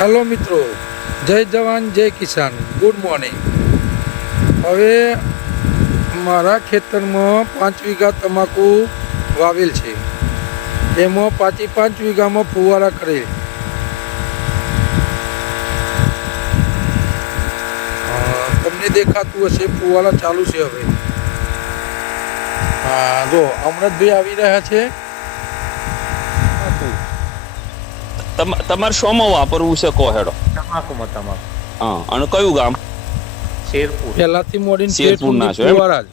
Hello મિત્રો, જય જવાન જય કિસાન, ગુડ મોર્નિંગ. હવે મારા ખેતરમાં 5 વીઘા તમાકુ વાવેલ છે. એમાં 5 વીઘામાં ફુવારા કરેલ. તમને દેખાતું હશે ફુવારા ચાલુ છે હવે. હા જો અમૃતભાઈ આવી રહ્યા છે. તમારે શોમાં વાપરવું છે કહો હેડો. તમાકુમાં તમાકુ. હા, અને કયું ગામ? શેરપુર. પહેલાથી મોડીને શેરપુર ના છો એમ? ફુવારા જ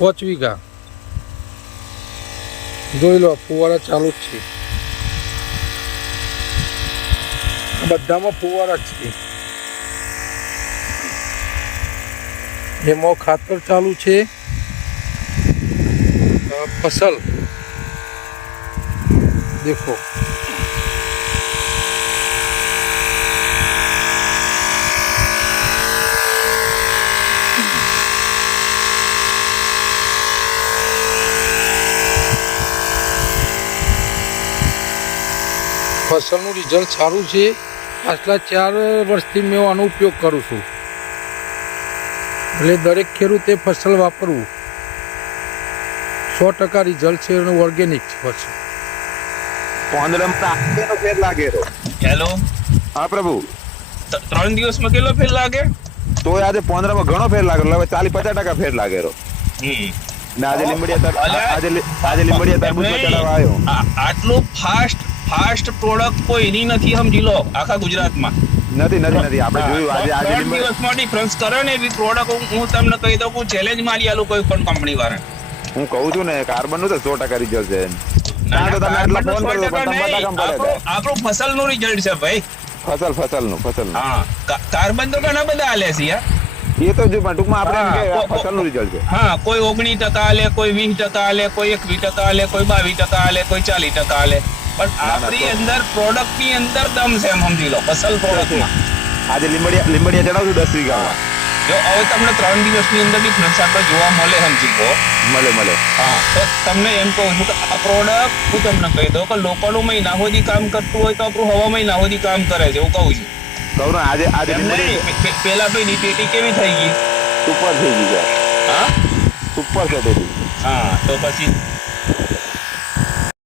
5 વીઘા. જોઈ લો ફુવારા ચાલુ જ છે. બધામાં ફુવારા જ છે. એમાં ખાતર ચાલુ છે. ફસલ દેખો. ફસલનું રિઝલ્ટ સારું છે. પાછલા 4 વર્ષથી મેં આનો ઉપયોગ કરું છું. એટલે દરેક ખેડૂતે ફસલ વાપરવું. 100% રિઝલ્ટ છે અને ઓર્ગેનિક છે ફસલ. ફેર લાગે તો હેલો, હા પ્રભુ. 3 દિવસમાં કેટલો ફેર લાગે? તો આજે 15 માં ઘણો ફેર લાગે. હવે 40-50% ફેર લાગે રો. ને આજે લીંબડિયા તરબૂચ ચડાવવા આવ્યો. આટલું ફાસ્ટ પ્રોડક્ટ કોઈ એની નથી, સમજી લો, આખા ગુજરાતમાં. નથી આપણે જોયું આજે 3 દિવસમાં ડિફરન્સ કરે ને એવી પ્રોડક્ટ હું તમને કહી દઉં, હું ચેલેન્જ મારી આલું કોઈ પણ કંપની વાળા. હું કહું છું ને, કાર્બન નું તો 100% રિઝલ્ટ છે. આપણું ફસલ નું રિઝલ્ટ છે ભાઈ. ફસલ નું હા, કાર્બન તો ઘણા બધા આલે છે યાર. એ તો જો પણ ટૂંકમાં આપણે ફસલ નું રિઝલ્ટ છે. હા, કોઈ 19% આલે, કોઈ 20% આલે, કોઈ 21% આલે, કોઈ 22% આલે, કોઈ 40% આલે. પણ આપણી અંદર પ્રોડક્ટ ની અંદર દમ છે, એમ સમજી લો, ફસલ પ્રોડક્ટમાં. આજે લીંબડિયા ચડાવશું 10 વીઘામાં. જો હવે તમને 3 દિવસની અંદર ડિફરન્સ આપણે જોવા મળે, સમજી લો. મળે. હા, તો તમને એમ કહું છું કે આ પ્રોડક્ટ હું તમને કહી દઉં કે લોકોનું મહિના સુધી કામ કરતું હોય તો આપણું હવા મહિના સુધી કામ કરે છે, હું કહું છું. કહું ને આજે પેલા ભાઈ પેટી કેવી થઈ ગઈ? સુપર થઈ ગઈ છે. હા, સુપર છે પેટી. હા, તો પછી